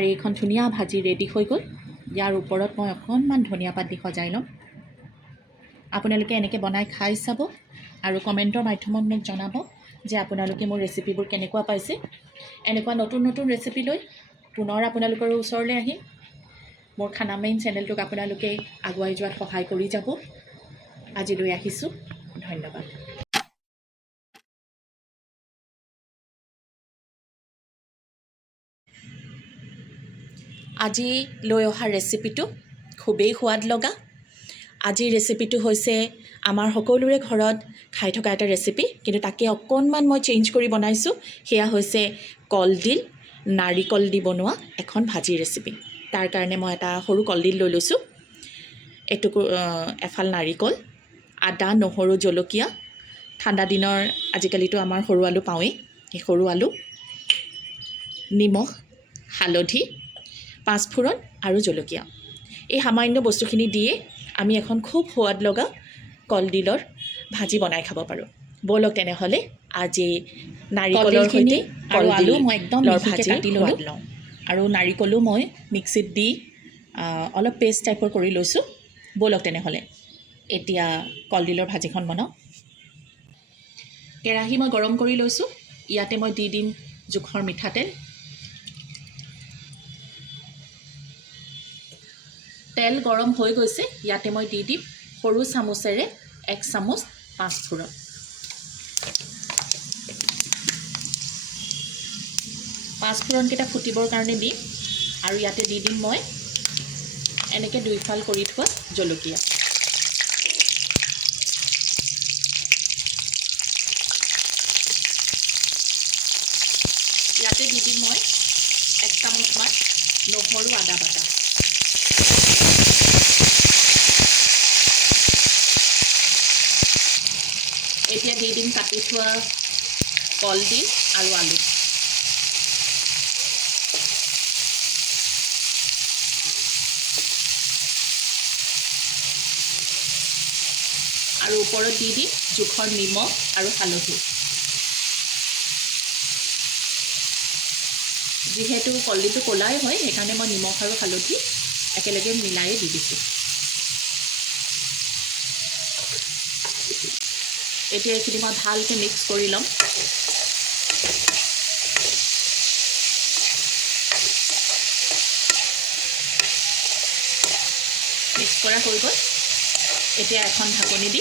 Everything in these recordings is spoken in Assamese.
আমাৰ এইখন ধুনীয়া ভাজি ৰেডি হৈ গ'ল। ইয়াৰ ওপৰত মই অকণমান ধনিয়া পাত দি সজাই ল'ম। আপোনালোকে এনেকৈ বনাই খাই চাব আৰু কমেণ্টৰ মাধ্যমত মোক জনাব যে আপোনালোকে মোৰ ৰেচিপিবোৰ কেনেকুৱা পাইছে। এনেকুৱা নতুন নতুন ৰেচিপি লৈ পুনৰ আপোনালোকৰ ওচৰলৈ আহিম। মোৰ খানা মেইন চেনেলটোক আপোনালোকে আগুৱাই যোৱাত সহায় কৰি যাব। আজিলৈ আহিছোঁ, ধন্যবাদ। আজি লৈ অহা ৰেচিপিটো খুবেই সোৱাদ লগা। আজিৰ ৰেচিপিটো হৈছে আমাৰ সকলোৰে ঘৰত খাই থকা এটা ৰেচিপি, কিন্তু তাকে অকণমান মই চেঞ্জ কৰি বনাইছোঁ। সেয়া হৈছে কলডিল, নাৰিকল দি বনোৱা এখন ভাজি ৰেচিপি। তাৰ কাৰণে মই এটা সৰু কলডিল লৈ লৈছোঁ, এফাল নাৰিকল, আদা, নহৰু, জলকীয়া, ঠাণ্ডা দিনৰ আজিকালিতো আমাৰ সৰু আলু পাওঁৱেই, সেই সৰু আলু, নিমখ, হালধি, পাঁচফোৰণ আৰু জলকীয়া। এই সামান্য বস্তুখিনি দিয়ে আমি এখন খুব সোৱাদ লগা কলডিলৰ ভাজি বনাই খাব পাৰোঁ। ব'লক তেনেহ'লে আজি নাৰিকলৰ সৈতে আৰু আলু মই একদম মিহিকৈ কাটি লওঁ আৰু নাৰিকলো মই মিক্সিত দি অলপ পেষ্ট টাইপৰ কৰি লৈছোঁ। ব'লক তেনেহ'লে এতিয়া কলডিলৰ ভাজিখন বনাওঁ। কেৰাহী মই গৰম কৰি লৈছোঁ। ইয়াতে মই দি দিম জোখৰ মিঠাতেল। তেল গৰম হৈ গৈছে। ইয়াতে মই দি দিম সৰু চামুচেৰে 1 চামুচ পাঁচফোৰণ। পাঁচফোৰণকেইটা ফুটিবৰ কাৰণে দিম আৰু ইয়াতে দি দিম মই এনেকৈ দুইফাল কৰি থোৱা জলকীয়া। ইয়াতে দি দিম মই 1 চামুচমান নহৰু, আদা বাটা। এতিয়া দি দিম কাটি থোৱা কলডিল আৰু আলু। আৰু ওপৰত দি দিম জোখৰ নিমখ আৰু হালধি। যিহেতু কলডিলটো ক'লাই হয়, সেইকাৰণে মই নিমখ আৰু হালধি একেলগে মিলাই দি দিছোঁ। এতিয়া এইখিনি মই ভালকৈ মিক্স কৰি ল'ম। মিক্স কৰা হৈ গ'ল। এতিয়া এখন ঢাকনি দি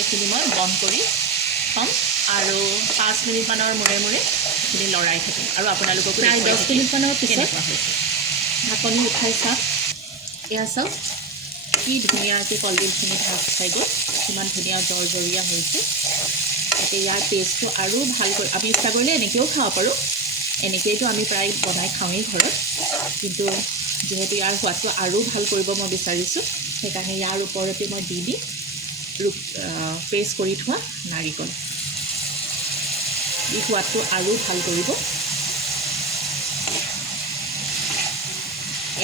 এইখিনি মই বন্ধ কৰি থ'ম আৰু 5 মিনিটমানৰ মূৰে মূৰে এইখিনি লৰাই থাকিম আৰু আপোনালোককো প্ৰায় 10 মিনিটমানৰ পিছত ঢাকনি উঠাই চাওক। এয়া চাওক কি ধুনীয়াকৈ কলডিলখিনি ঢাক খাই গ'ল, কিমান ধুনীয়া জৰজৰীয়া হৈছে। এতিয়া ইয়াৰ টেষ্টটো আৰু ভাল কৰি আমি ইচ্ছা কৰিলে এনেকৈও খাব পাৰোঁ। এনেকৈতো আমি প্ৰায় বনাই খাওঁৱেই ঘৰত, কিন্তু যিহেতু ইয়াৰ সোৱাদটো আৰু ভাল কৰিব মই বিচাৰিছোঁ, সেইকাৰণে ইয়াৰ ওপৰতে মই দি দিম পেষ্ট কৰি থোৱা নাৰিকল। এই সোৱাদটো আৰু ভাল কৰিব।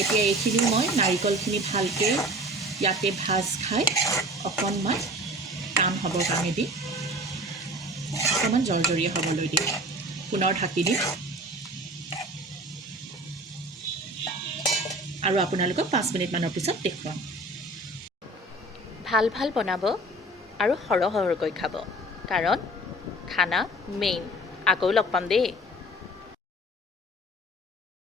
এতিয়া এইখিনি মই নাৰিকলখিনি ভালকৈ ইয়াতে ভাজ খাই অকণমান টান হ'বৰ কাৰণে দিম, অকণমান জৰজৰীয়া হ'বলৈ দিম। পুনৰ ঢাকি দিম আৰু আপোনালোকক 5 মিনিটমানৰ পিছত দেখুৱাম। ভাল ভাল বনাব আৰু সৰহ সৰহকৈ খাব, কাৰণ খানা মেইন। আকৌ লগ পাম দেই।